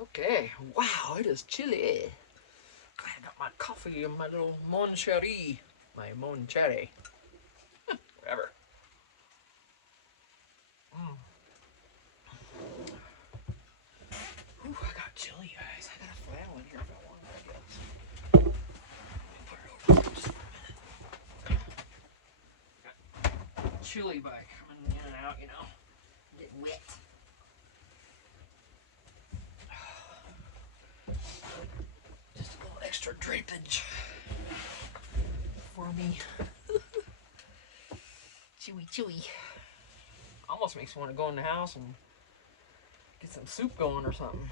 Okay, wow, it is chilly. I got my coffee and my little Moncherry. My Moncherry. Whatever. Mm. Ooh, I got chili, guys. I got a flannel in here if I want it, I guess. Put it over just for a minute. Chili by coming in and out, you know. Get wet. Just a little extra drapage for me. Chewy, chewy. Almost makes me want to go in the house and get some soup going or something.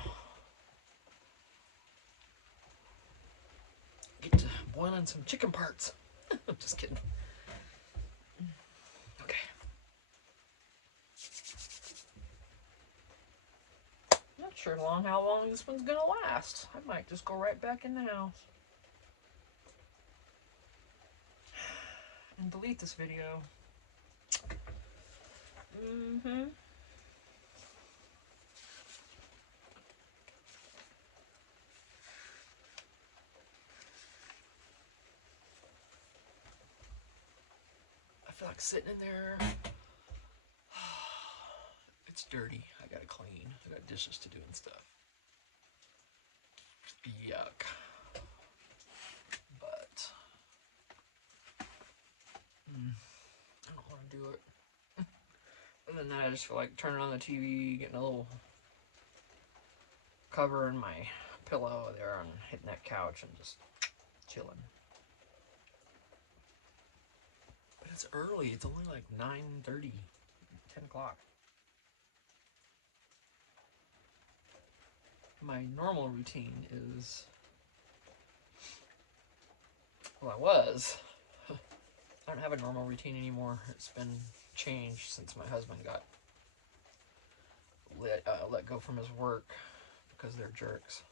Get to boiling some chicken parts. I'm just kidding. Okay. Not sure how long this one's gonna last. I might just go right back in the house and delete this video. I feel like sitting in there. It's dirty. I gotta clean. I got dishes to do and stuff. Yuck. But I don't want to do it. Other than that, I just feel like turning on the TV, getting a little cover in my pillow there and hitting that couch and just chilling. But it's early. It's only like 9:30, 10 o'clock. My normal routine is, well, I was. I don't have a normal routine anymore. It's been changed since my husband got let go from his work because they're jerks.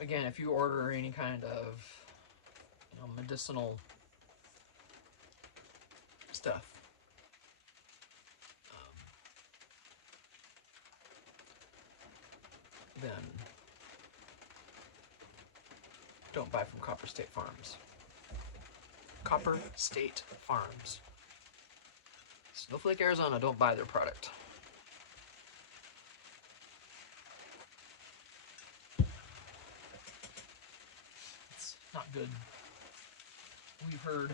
Again, if you order any kind of medicinal stuff, then don't buy from Copper State Farms. Copper State Farms. Snowflake, Arizona, don't buy their product. It's not good. We've heard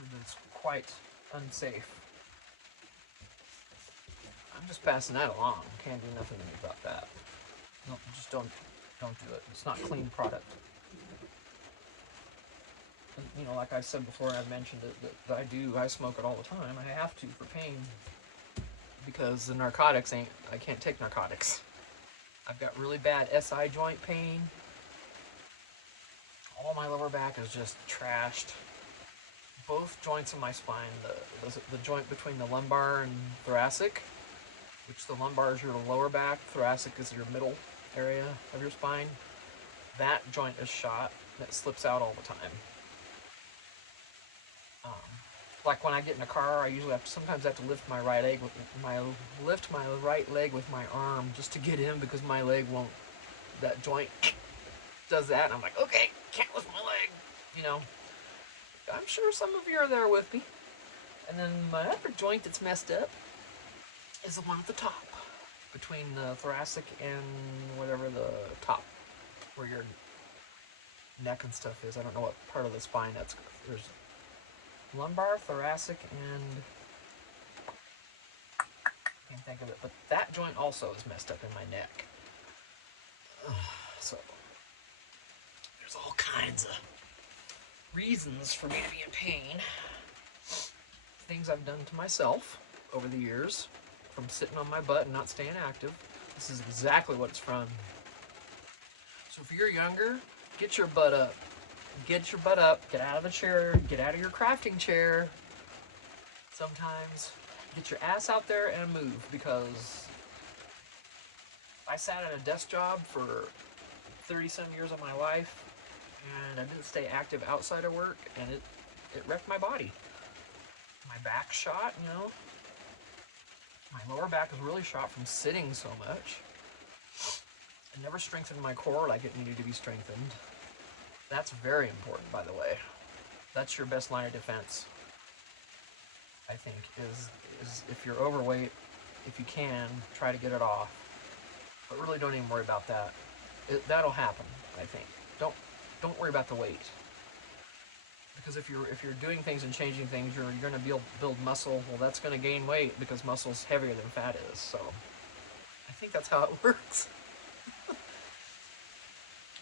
that it's quite unsafe. I'm just passing that along. Can't do nothing about that. No, just don't do it. It's not clean product. And, like I said before, I've mentioned it, that I smoke it all the time. I have to for pain because the narcotics I can't take narcotics. I've got really bad SI joint pain. All my lower back is just trashed. Both joints of my spine, the joint between the lumbar and thoracic, which the lumbar is your lower back, thoracic is your middle area of your spine. That joint is shot. That slips out all the time. Like when I get in a car, I usually sometimes have to lift my right leg with my arm just to get in because my leg won't. That joint does that, and I'm like, okay, can't lift my leg. I'm sure some of you are there with me. And then my other joint that's messed up is the one at the top, between the thoracic and whatever the top, where your neck and stuff is. I don't know what part of the spine that's. There's lumbar, thoracic, and I can't think of it, but that joint also is messed up in my neck. So there's all kinds of reasons for me to be in pain. Things I've done to myself over the years from sitting on my butt and not staying active. This is exactly what it's from. So if you're younger, get your butt up. Get your butt up, get out of the chair, get out of your crafting chair. Sometimes get your ass out there and move, because I sat at a desk job for 30-some years of my life and I didn't stay active outside of work, and it wrecked my body. My back shot, My lower back is really shot from sitting so much. I never strengthened my core like it needed to be strengthened. That's very important, by the way. That's your best line of defense, I think, is if you're overweight, if you can, try to get it off. But really don't even worry about that. That'll happen, I think. Don't worry about the weight. Because if you're doing things and changing things, you're going to build muscle. Well, that's going to gain weight because muscle's heavier than fat is. So I think that's how it works.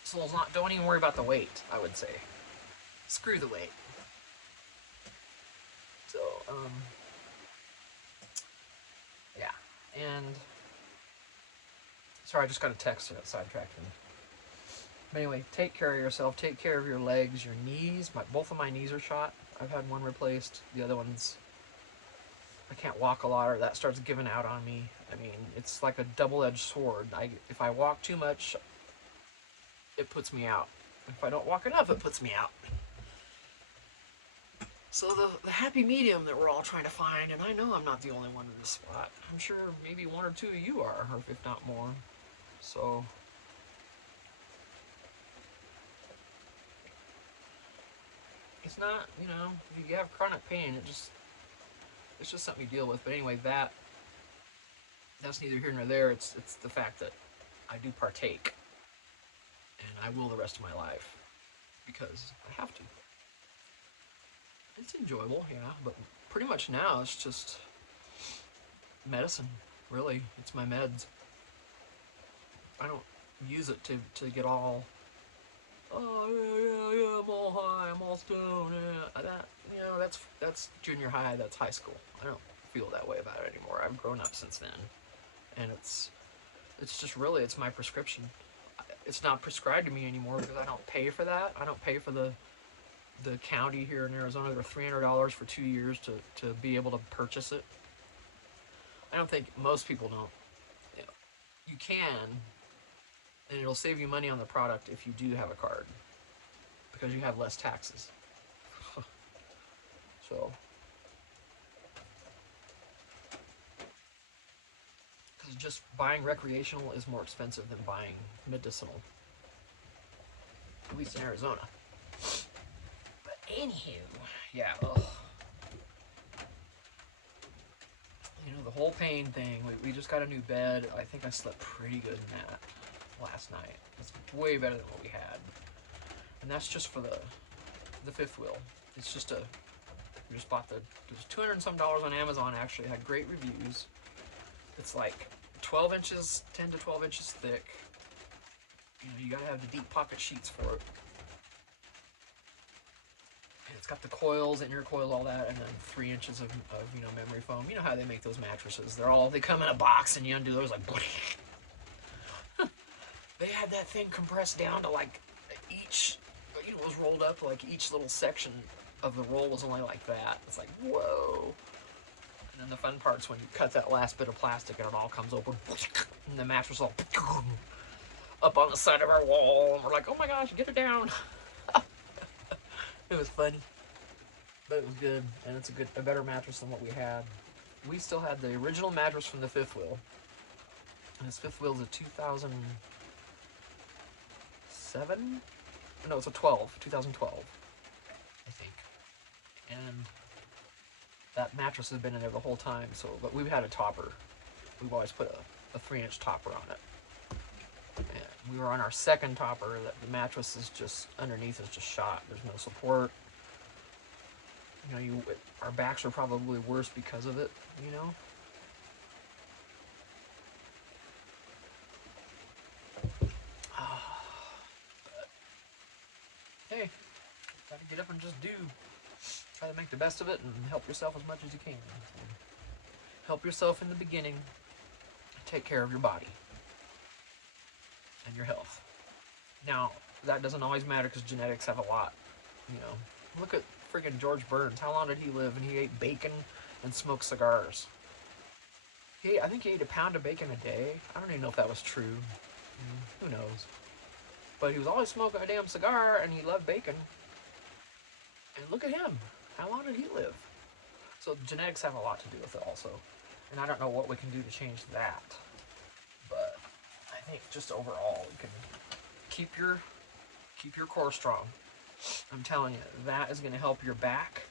So don't even worry about the weight, I would say. Screw the weight. So, yeah. And, sorry, I just got a text that sidetracked me. But anyway, take care of yourself. Take care of your legs, your knees. Both of my knees are shot. I've had one replaced. The other one's, I can't walk a lot, or that starts giving out on me. I mean, it's like a double-edged sword. If I walk too much, it puts me out. If I don't walk enough, it puts me out. So the happy medium that we're all trying to find, and I know I'm not the only one in this spot. I'm sure maybe one or two of you are, or if not more. So it's not, if you have chronic pain, it's just something you deal with. But anyway, that's neither here nor there. It's the fact that I do partake, and I will the rest of my life because I have to. It's enjoyable, yeah, but pretty much now it's just medicine, really. It's my meds. I don't use it to get all, oh, yeah, I'm all high, I'm all stoned, yeah. That's junior high, that's high school. I don't feel that way about it anymore. I've grown up since then, and it's just really, it's my prescription. It's not prescribed to me anymore because I don't pay for that. I don't pay for the county here in Arizona. They're $300 for 2 years to be able to purchase it. I don't think most people don't. You can, and it'll save you money on the product if you do have a card, because you have less taxes. So, because just buying recreational is more expensive than buying medicinal, at least in Arizona. But anywho, yeah, the whole pain thing, we just got a new bed. I think I slept pretty good in that last night. It's way better than what we had. And that's just for the fifth wheel. It's just we just bought it was $200 and some on Amazon, actually. It had great reviews. It's like 12 inches, 10 to 12 inches thick. You gotta have the deep pocket sheets for it. And it's got the coils, inner coil, all that, and then 3 inches of memory foam. You know how they make those mattresses. They come in a box and you undo those like they had that thing compressed down to like each, it was rolled up like each little section of the roll was only like that. It's like, whoa. And then the fun part's when you cut that last bit of plastic and it all comes open, and the mattress all up on the side of our wall, and we're like, oh my gosh, get it down. It was funny, but it was good, and it's a better mattress than what we had. We still had the original mattress from the fifth wheel, and this fifth wheel is a 2007? No, it's a 2012, I think. And that mattress has been in there the whole time. But we've had a topper. We've always put a 3-inch topper on it. And we were on our second topper. The mattress is just underneath is just shot. There's no support. Our backs are probably worse because of it. Hey, gotta get up and just do. Try to make the best of it and help yourself as much as you can. Help yourself in the beginning. Take care of your body and your health. Now, that doesn't always matter because genetics have a lot. Look at freaking George Burns. How long did he live? And he ate bacon and smoked cigars. I think he ate a pound of bacon a day. I don't even know if that was true. Who knows? But he was always smoking a damn cigar, and he loved bacon. And look at him. How long did he live? So genetics have a lot to do with it also. And I don't know what we can do to change that. But I think just overall we can keep your core strong. I'm telling you, that is going to help your back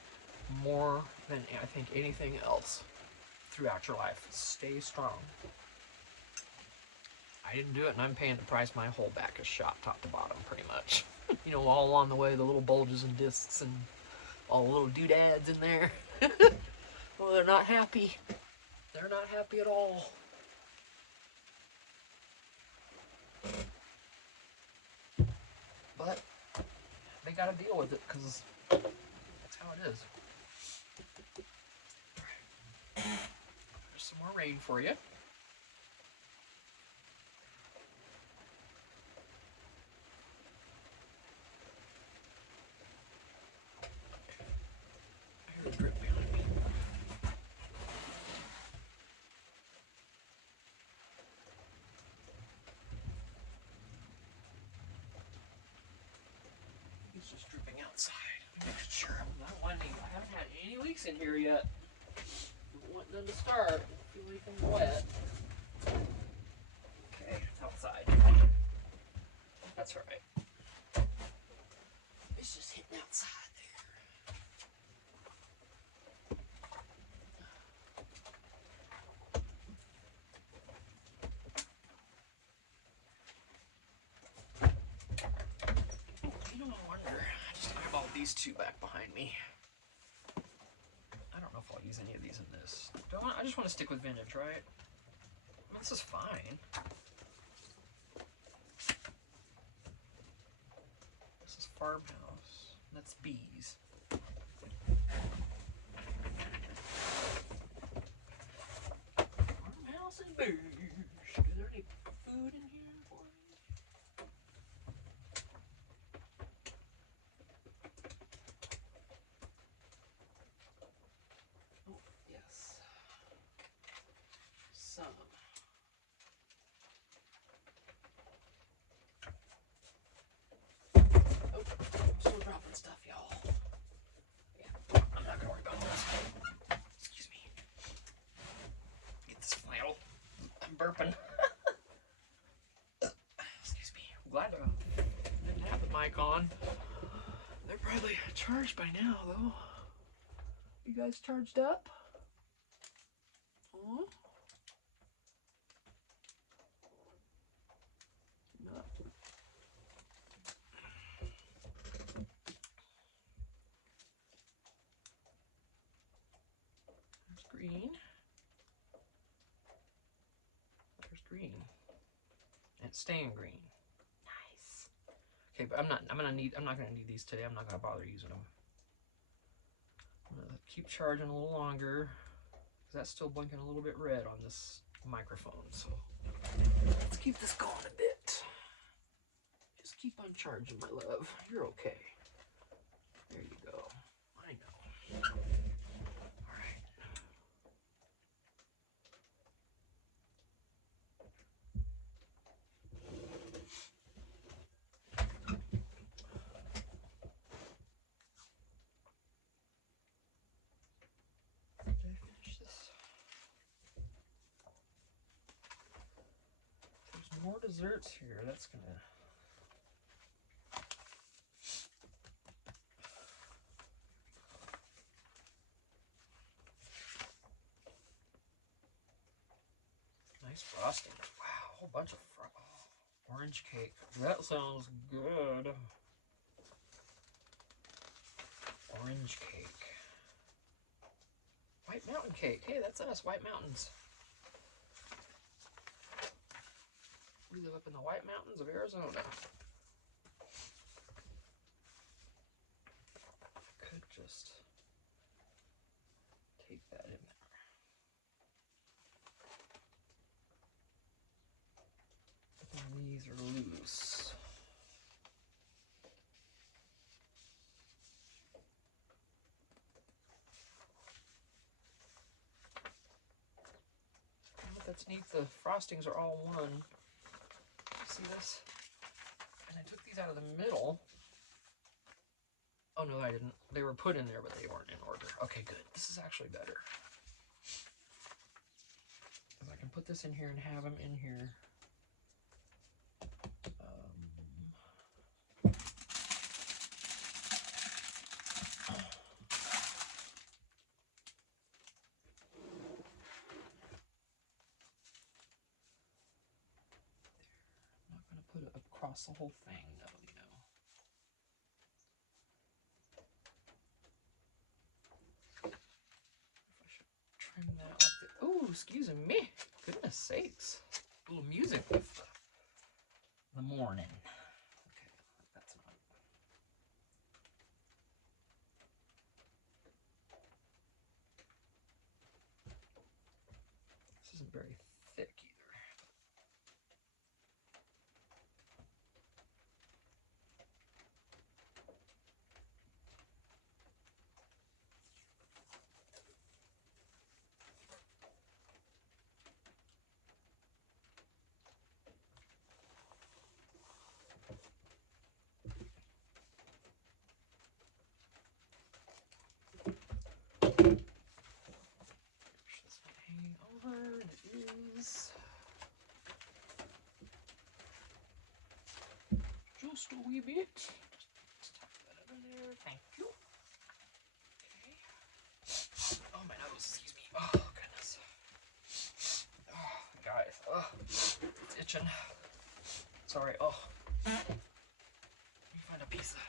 more than I think anything else throughout your life. Stay strong. I didn't do it, and I'm paying the price. My whole back is shot top to bottom, pretty much. You know, all along the way, the little bulges and discs and all the little doodads in there. Well, they're not happy. They're not happy at all. But they got to deal with it because that's how it is. There's some more rain for you. I hear a drip behind me. It's just dripping outside. Let me make sure I'm not wanting. I haven't had any leaks in here yet. I want them to start. I feel like I'm wet. Okay, it's outside. That's right. It's just hitting outside there. You know, I wonder. I just eyeballed these two back behind me. I don't know if I'll use any of these in this. I just want to stick with vintage, right? I mean, this is fine. This is farmhouse. That's bees. Farmhouse and bees. Is there any food in here for me? Oh, yes. Some. Oh, I'm still dropping stuff, y'all. Yeah, I'm not gonna worry about this. Excuse me. Get this flannel. I'm burping. Excuse me. I'm glad I didn't have the mic on. They're probably charged by now, though. You guys charged up? Huh? No. There's green. There's green. And it's staying green. Nice. Okay, but I'm not gonna need these today. I'm not gonna bother using them. I'm gonna keep charging a little longer because that's still blinking a little bit red on this microphone. So let's keep this going a bit. Just keep on charging, my love. You're okay. There you go. I know. All right. Did I finish this? There's more desserts here. That's gonna. Nice frosting. Wow, a whole bunch of orange cake. That sounds good. Orange cake. White Mountain cake. Hey, that's us, White Mountains. We live up in the White Mountains of Arizona. Could just take that in there. And these are loose. Oh, that's neat. The frostings are all one. See this? And I took these out of the middle. Oh no, I didn't. They were put in there, but they weren't in order. Okay, good. This is actually better. this in here and have them in here. I'm not going to put it across the whole thing, though, you know. I should trim that like that. Oh, excuse me. Goodness sakes. A little music with the morning. Okay, that's not. This isn't very thick either. Hanging over, it is just a wee bit. Just tuck that under there. Thank you. Okay. Oh, my nose, excuse me. Oh, goodness. Oh, guys. Oh, it's itching. Sorry. Oh. Let me find a piece of.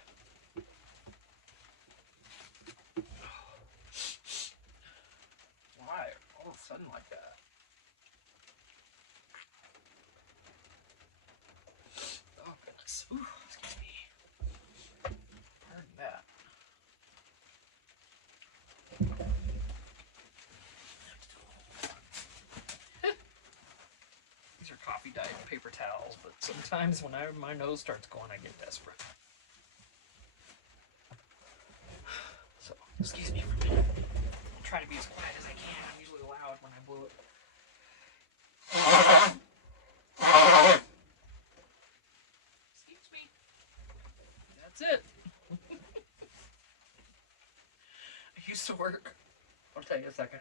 Why? All of a sudden like that? Oh, goodness. Ooh, excuse me. Pardon that. These are coffee dyed paper towels, but sometimes when my nose starts going, I get desperate. So, excuse me for a minute. I'll try to be as quiet as I can. I'm usually loud when I blow it. Excuse me. That's it. I used to work. I'll tell you a second.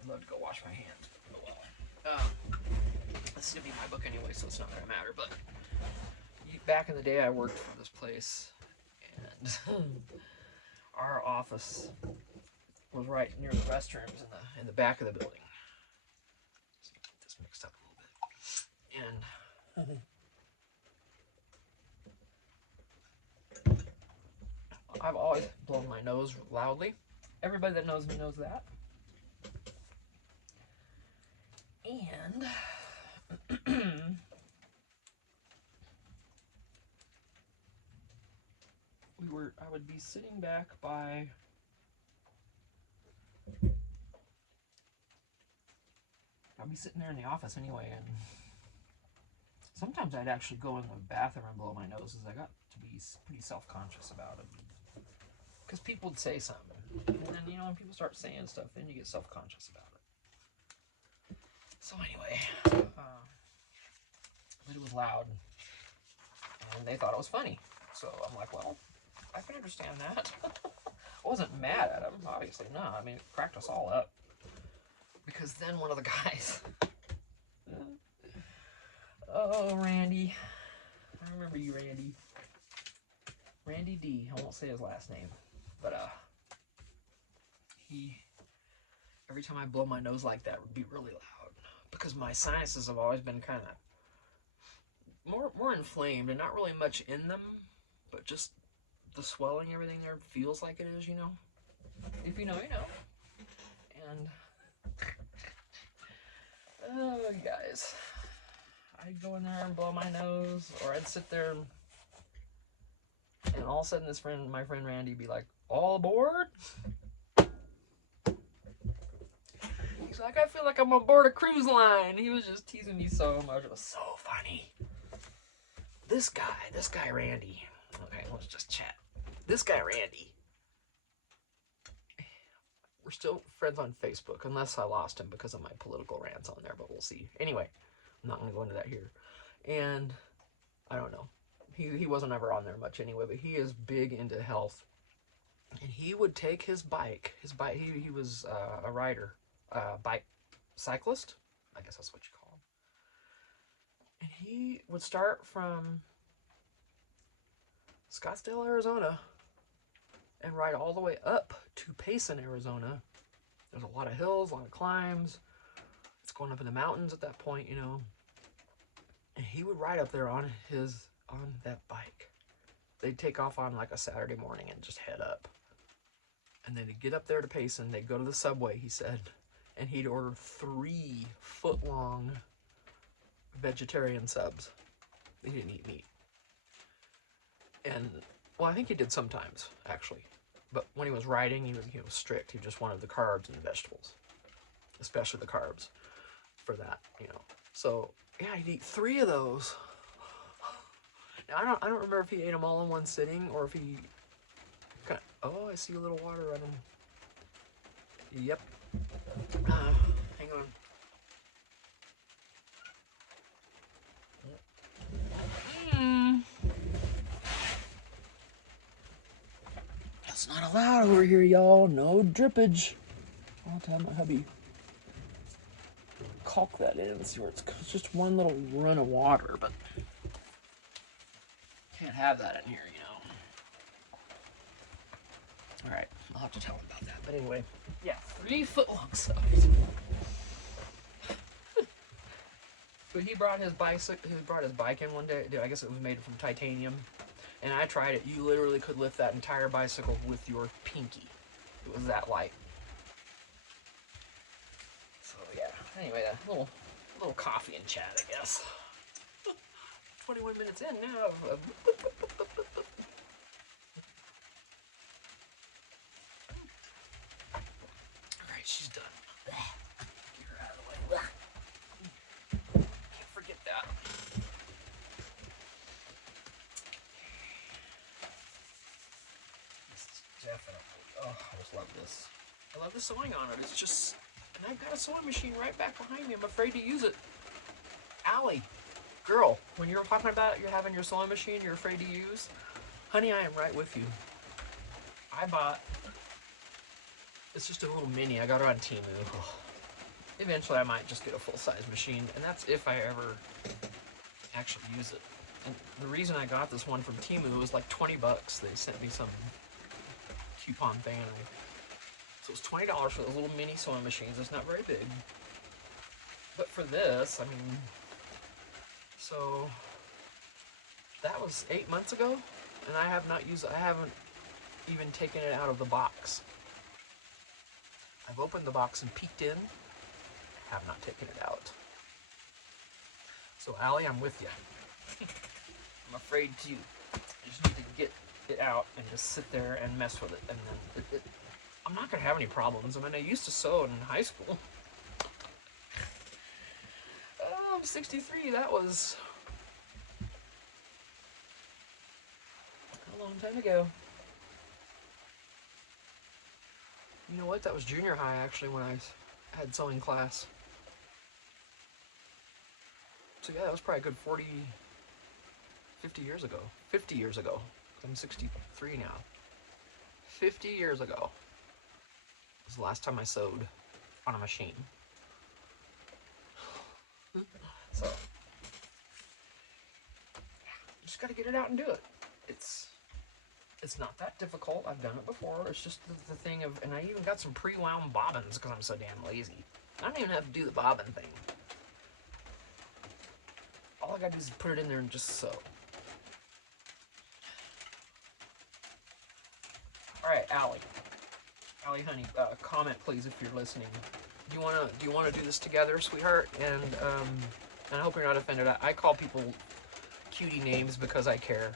I'd love to go wash my hands. Oh well. This is gonna be my book anyway, so it's not gonna matter. But back in the day, I worked for this place, and our office was right near the restrooms in the back of the building. Just get this mixed up a little bit. And I've always blown my nose loudly. Everybody that knows me knows that. And I would be sitting back by I'd be sitting there in the office anyway, and sometimes I'd actually go in the bathroom and blow my nose, as I got to be pretty self-conscious about it. Because people would say something, and then, you know, when people start saying stuff, then you get self-conscious about it. So anyway, but it was loud, and they thought it was funny. So I'm like, well, I can understand that. I wasn't mad at him, obviously. No, I mean, it cracked us all up. Because then one of the guys, oh, Randy, I remember you, Randy. Randy D, I won't say his last name, but every time I blow my nose like that, it would be really loud. Because my sinuses have always been kind of more inflamed, and not really much in them, but just the swelling, everything there feels like it is, you know. If you know, you know. And oh, guys, I'd go in there and blow my nose, or I'd sit there and all of a sudden my friend Randy, be like, all aboard? He's like, I feel like I'm on board a cruise line. He was just teasing me so much. It was so funny. This guy Randy. Okay, let's just chat. This guy Randy. We're still friends on Facebook, unless I lost him because of my political rants on there, but we'll see. Anyway, I'm not going to go into that here. And I don't know. He wasn't ever on there much anyway, but he is big into health. And he would take his bike. He was a rider, bike cyclist. I guess that's what you call him. And he would start from Scottsdale, Arizona, and ride all the way up to Payson, Arizona. There's a lot of hills, a lot of climbs. It's going up in the mountains at that point, you know. And he would ride up there on that bike. They'd take off on like a Saturday morning and just head up. And then he'd get up there to Payson. They'd go to the Subway, he said, and he'd order 3-foot-long vegetarian subs. He didn't eat meat. And, well, I think he did sometimes, actually. But when he was riding, he was strict. He just wanted the carbs and the vegetables, especially the carbs for that, you know. So, yeah, he'd eat 3 of those. Now, I don't remember if he ate them all in one sitting or if he kind of, oh, I see a little water running. Yep. Hang on. That's not allowed over here, y'all. No drippage. I'll tell my hubby. Caulk that in and see where it's just one little run of water, but can't have that in here, you know. All right, I'll have to tell him about that. But anyway, yeah, 3-foot-long subs. But he brought his bicycle. He brought his bike in one day. I guess it was made from titanium, and I tried it. You literally could lift that entire bicycle with your pinky. It was that light. So yeah. Anyway, a little coffee and chat, I guess. 21 minutes in now. Alright, she's done. Get her out of the way. Can't forget that. This is definitely, oh, I just love this. I love the sewing on it. It's just, and I've got a sewing machine right back behind me. I'm afraid to use it. Allie, girl, when you're talking about you're having your sewing machine you're afraid to use, honey, I am right with you. I bought, it's just a little mini. I got her on Temu. Eventually I might just get a full-size machine, and that's if I ever actually use it. And the reason I got this one from Temu was like 20 bucks. They sent me some coupon thing, and so it was $20 for those little mini sewing machines. It's not very big. But for this, I mean, so that was 8 months ago, and I haven't even taken it out of the box. I've opened the box and peeked in, have not taken it out. So Allie, I'm with you. I'm afraid to. I just need to get it out and just sit there and mess with it, and then I'm not gonna have any problems. I mean, I used to sew in high school. I'm 63. That was a long time ago. You know what? That was junior high, actually, when I had sewing class. So yeah, that was probably a good 50 years ago. 50 years ago. I'm 63 now. 50 years ago was the last time I sewed on a machine. So, you just gotta get it out and do it. It's not that difficult. I've done it before. It's just the thing of, and I even got some pre-wound bobbins because I'm so damn lazy. I don't even have to do the bobbin thing. All I gotta do is put it in there and just sew. Alright, Allie, honey, comment please if you're listening. Do you wanna do this together, sweetheart? And I hope you're not offended. I call people cutie names because I care.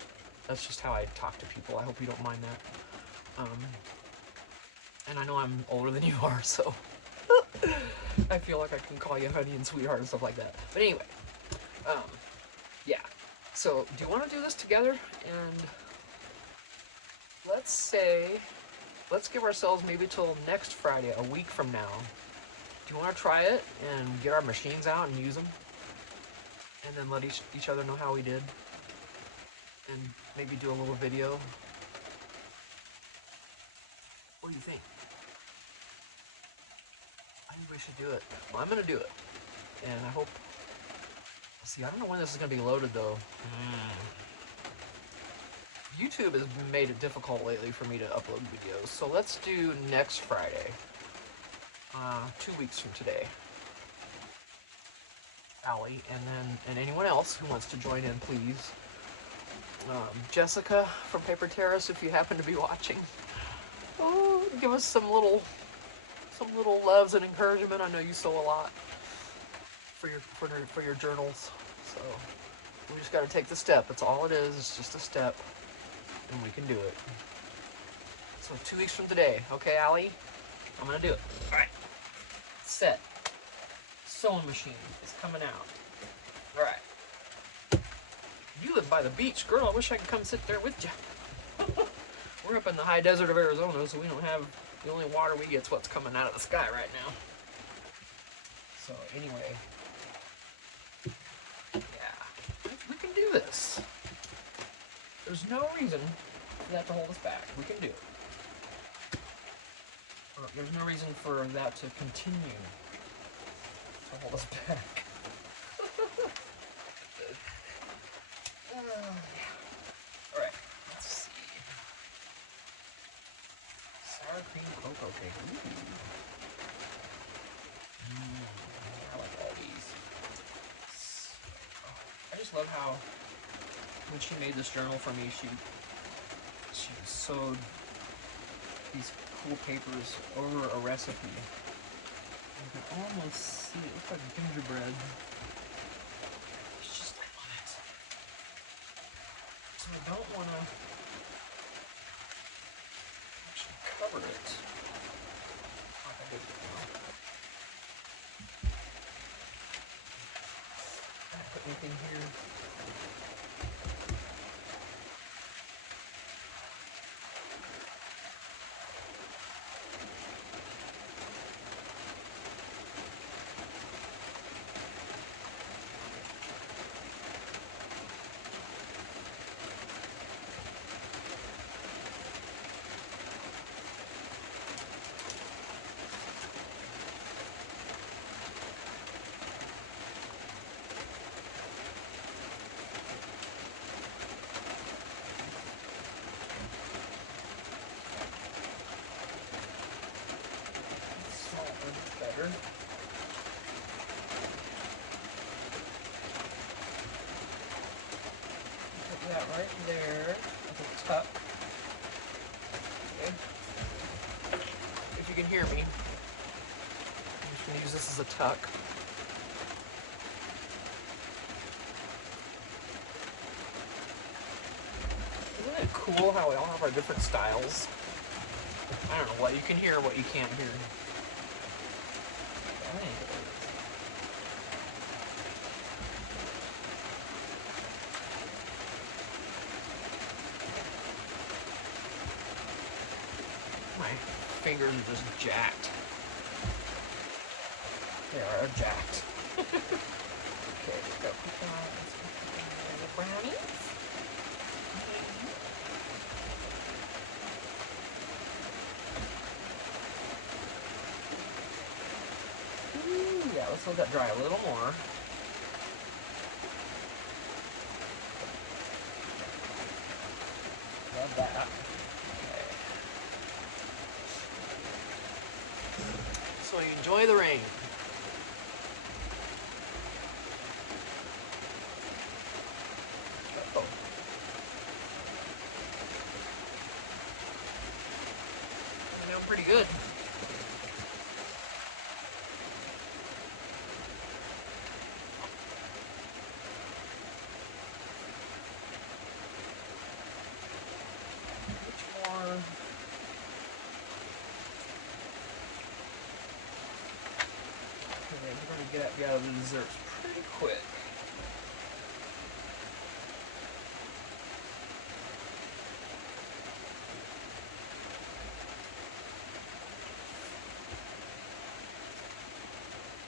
That's just how I talk to people. I hope you don't mind that. And I know I'm older than you are, so I feel like I can call you honey and sweetheart and stuff like that. But anyway, yeah. So, do you want to do this together? And let's give ourselves maybe till next Friday, a week from now. Do you want to try it and get our machines out and use them? And then let each other know how we did? And maybe do a little video. What do you think? I think we should do it. Well, I'm gonna do it, and I hope. See, I don't know when this is gonna be loaded though. YouTube has made it difficult lately for me to upload videos, so let's do next Friday, 2 weeks from today. Allie, and anyone else who wants to join in, please. Jessica from Paper Terrace, if you happen to be watching, give us some little loves and encouragement. I know you sew a lot for your journals, so we just got to take the step. That's all it is. It's just a step, and we can do it. So 2 weeks from today, okay, Allie? I'm gonna do it. All right. Set. Sewing machine is coming out. All right. You live by the beach, girl. I wish I could come sit there with you. We're up in the high desert of Arizona, so we don't have, the only water we get is what's coming out of the sky right now. So anyway, yeah, we can do this. There's no reason for that to hold us back. We can do it. There's no reason for that to continue to hold us back. Alright, let's see. Sour cream cocoa cake. I like all these. I just love how when she made this journal for me, she sewed these cool papers over a recipe. You can almost see it. Looks like gingerbread. It's just, I love it. So I don't want to actually cover it. Like I did before. Can I put anything here? Better. Put that right there as a tuck. Okay. If you can hear me, I'm just going to use this as a tuck. Isn't it cool how we all have our different styles? I don't know what you can hear, what you can't hear. My fingers are just jacked. They are jacked. Okay, let's go. The brownies. Ooh, yeah, let's let that dry a little more. Love that. So you enjoy the rain. Uh-oh. Coming out pretty good. Which more? We're going to get out of the desserts pretty quick.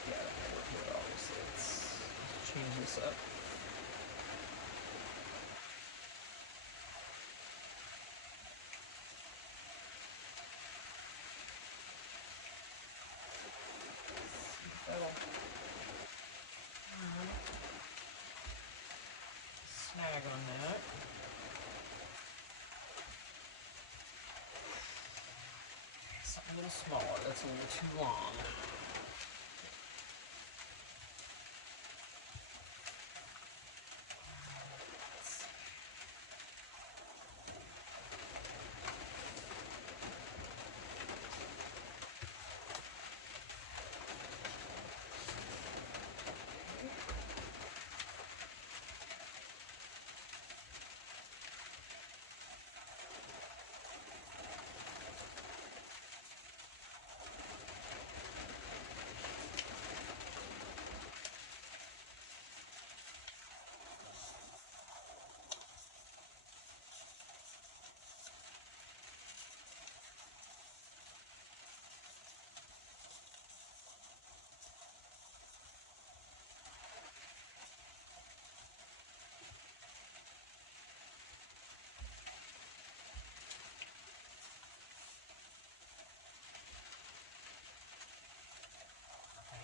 Yeah, that might work here, obviously. Let's change this up. A little smaller. That's a little too long.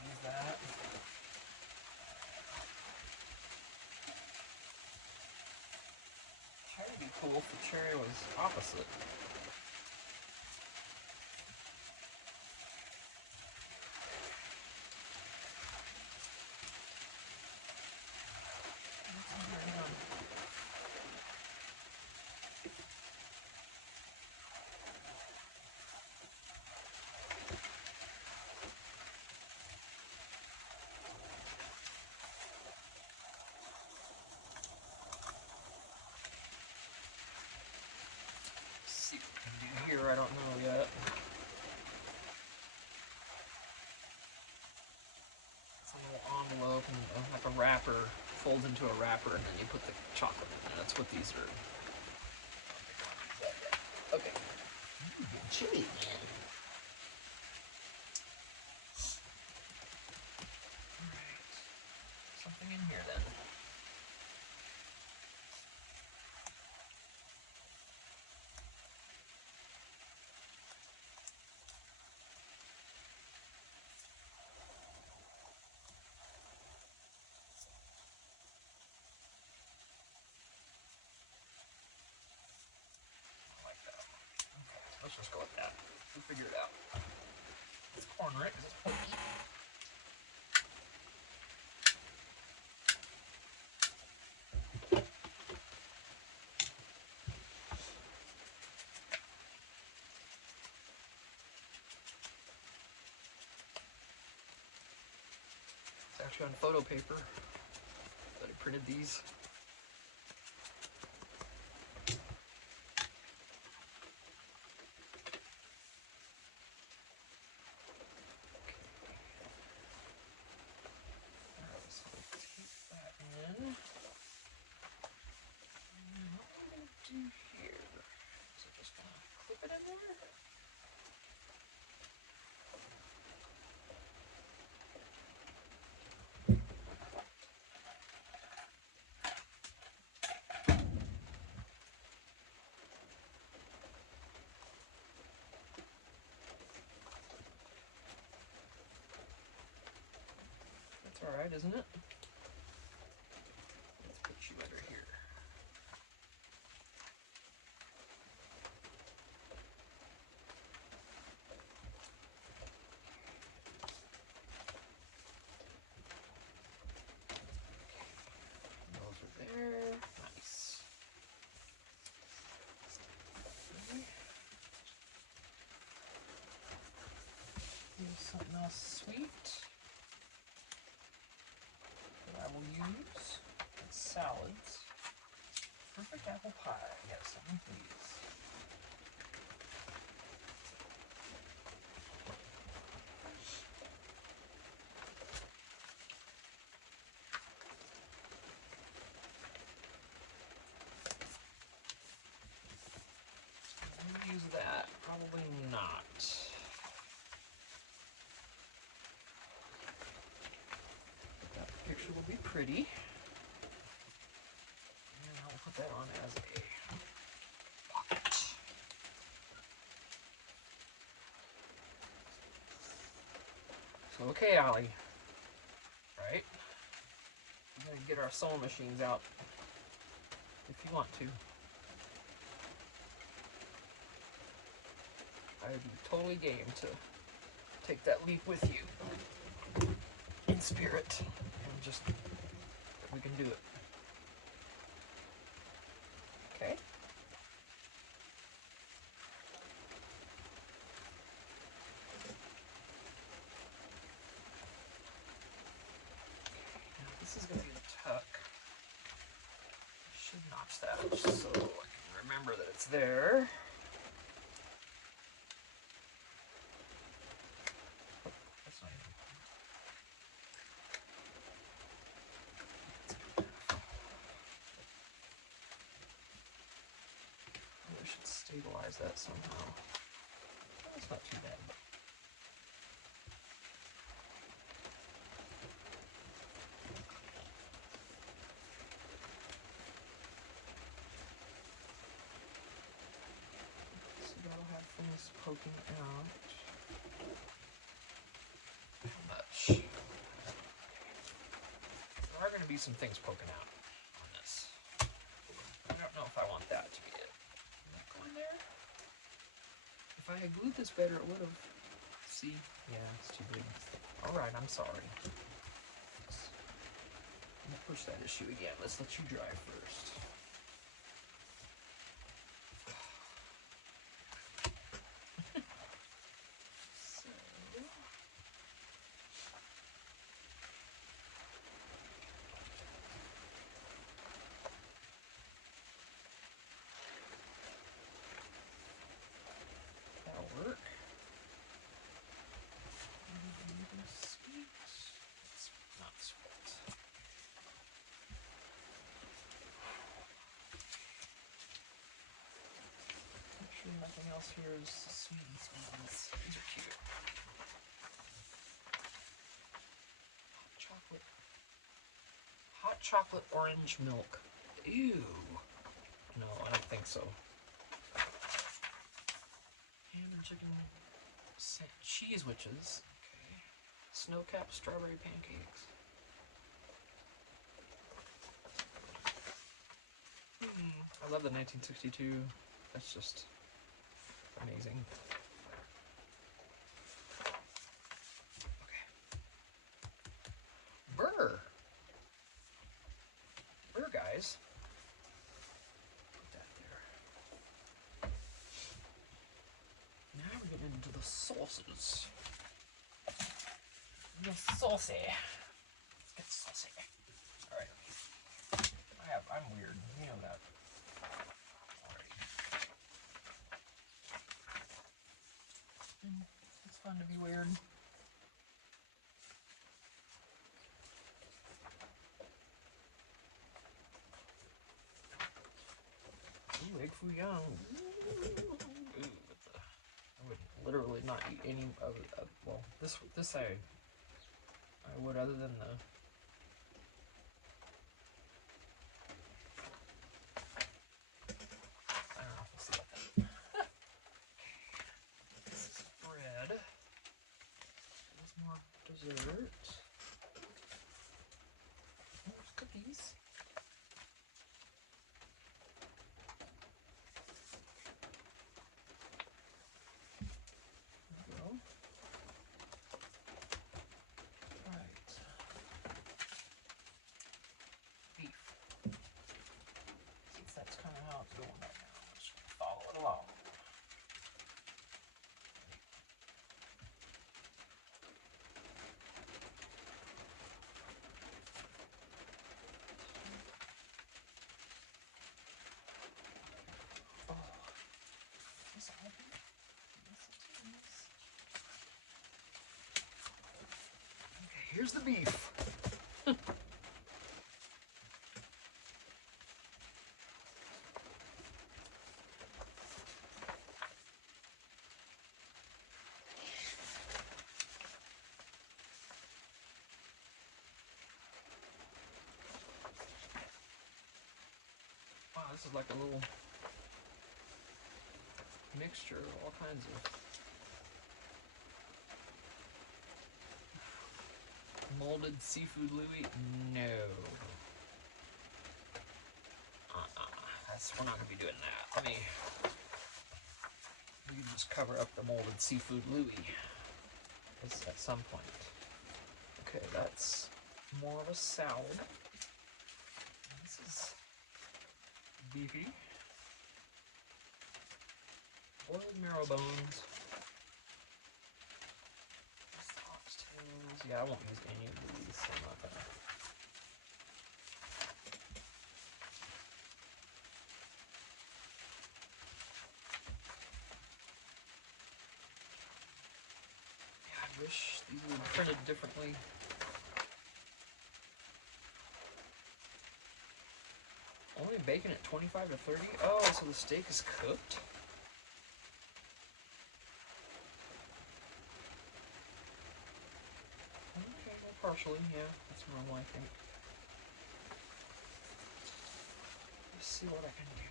Use that. Cherry would be cool if the cherry was opposite. See what we can do here, I don't know yet. It's a little envelope and like a wrapper, folds into a wrapper, and then you put the chocolate in there. That's what these are. Okay. Chili again. Alright. Something in here then. Let's just go with that. We'll figure it out. It's corn, right? Because it's pokey. It's actually on photo paper that I printed these. That's alright, isn't it? Let's put you under here. Those are there. Nice. Here's something else sweet that I will use in salads. Perfect apple pie. Yes, something please. Use that. Probably not. That picture will be pretty. And I'll put that on as a pocket. So, okay, Allie. Right? We're going to get our sewing machines out if you want to. I'd be totally game to take that leap with you in spirit and just we can do it. Okay. Now this is going to be the tuck. I should notch that just so I can remember that it's there. That's not even. I should stabilize that somehow. That's not too bad. So that'll have things poking out. How much? There are going to be some things poking out on this. I don't know if I want that to be it. Is that going there? If I had glued this better, it would have. See? Yeah, it's too big. Alright, I'm sorry. I'm gonna push that issue again. Let's let you dry first. So. That'll work. Sweet. It's not sweet. Make sure nothing else here is sweeties. These are cute. Hot chocolate orange milk. Ew. No, I don't think so. Ham and chicken cheese witches. Okay. Snow-capped strawberry pancakes. I love the 1962. That's just amazing. Okay. Burr. Burr, guys. Put that there. Now we're getting into the sauces. The saucy. Let's get saucy. Alright. I'm weird. You know that. Alright. It's fun to be weird. Ooh, egg foo young. Ooh, I would literally not eat any of it. Well, this I would, other than the. I don't know if we'll see about that. Okay. This is bread. There's more dessert. There's cookies. There we go. Right. Beef. Since that's kind of how it's going right now, I'm just going to follow it along. Here's the beef. Wow, this is like a little mixture of all kinds of molded seafood Louis. No. We're not gonna be doing that. We can just just cover up the molded seafood Louis at some point. Okay, that's more of a salad. This is beefy. Boiled marrow bones. Oxtails. Yeah, I won't use any of these, so I'm not gonna. Yeah, I wish these were printed differently. Only bacon at 25 to 30? Oh, so the steak is cooked? Okay, well, partially, yeah. That's normal, I think. Let's see what I can do here.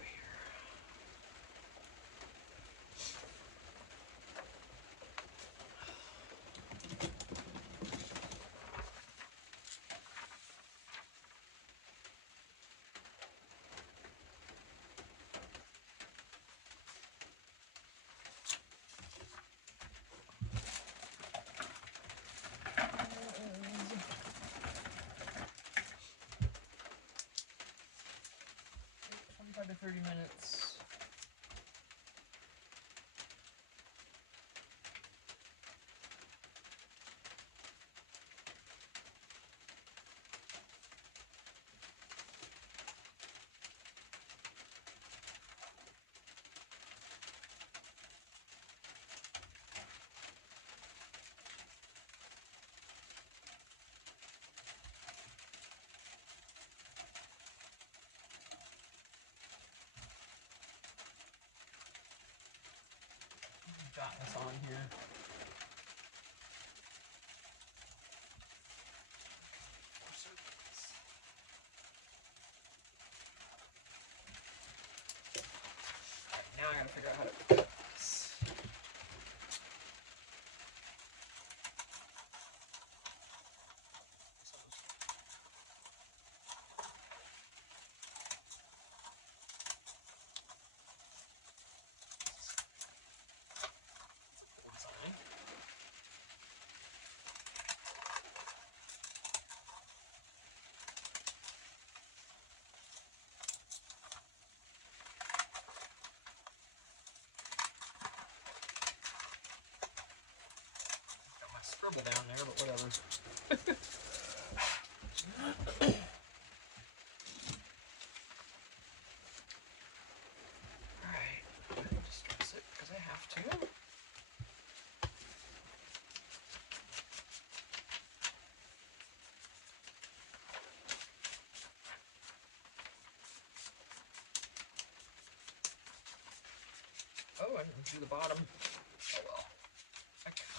To 30 minutes. Jot this on here. Now I gotta figure out how to cut this. Got my scribble down there, but whatever. Alright, I just dress it because I have to. Oh, I didn't do the bottom. Oh well.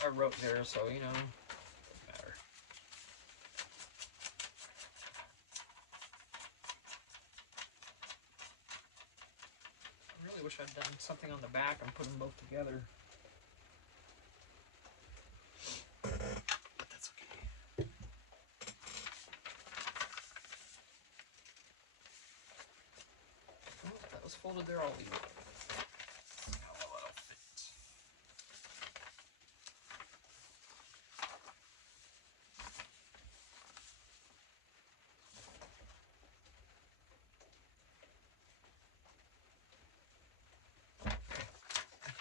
I wrote there, so you know, doesn't matter. I really wish I'd done something on the back and put them both together. But that's okay. Well, if that was folded there, I'll leave it.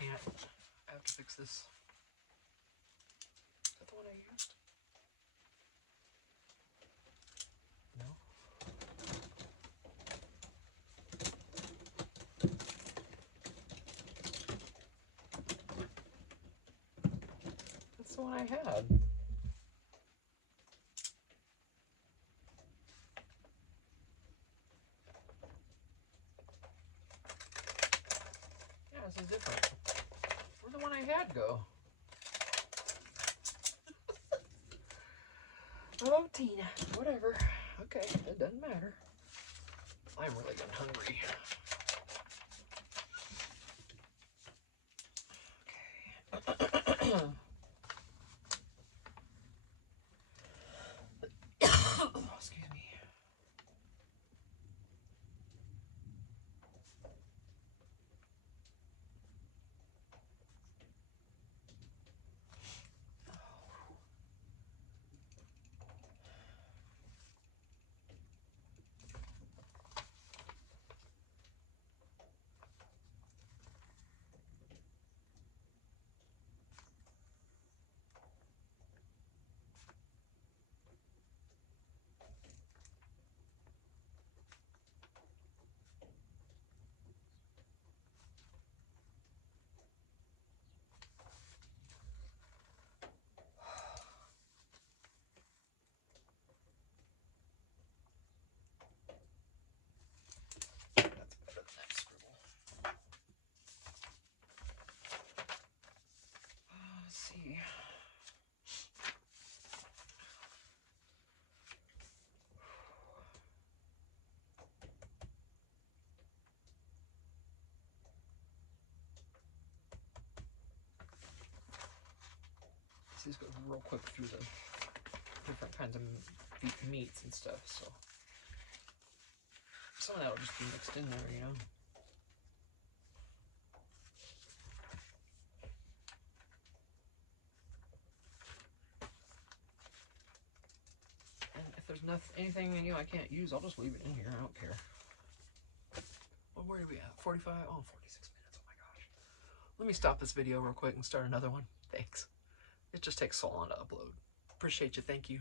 I have to fix this. Is that the one I used? No. That's the one I had. Yeah, this is different. Where'd the one I had go? Oh, Tina. Whatever. Okay, it doesn't matter. I'm really getting hungry. Okay. Excuse me. These go real quick through the different kinds of meats and stuff, so some of that will just be mixed in there, you know. And if there's anything I can't use, I'll just leave it in here. I don't care. Well, where are we at? 45? Oh, 46 minutes. Oh my gosh. Let me stop this video real quick and start another one. Thanks. It just takes so long to upload. Appreciate you. Thank you.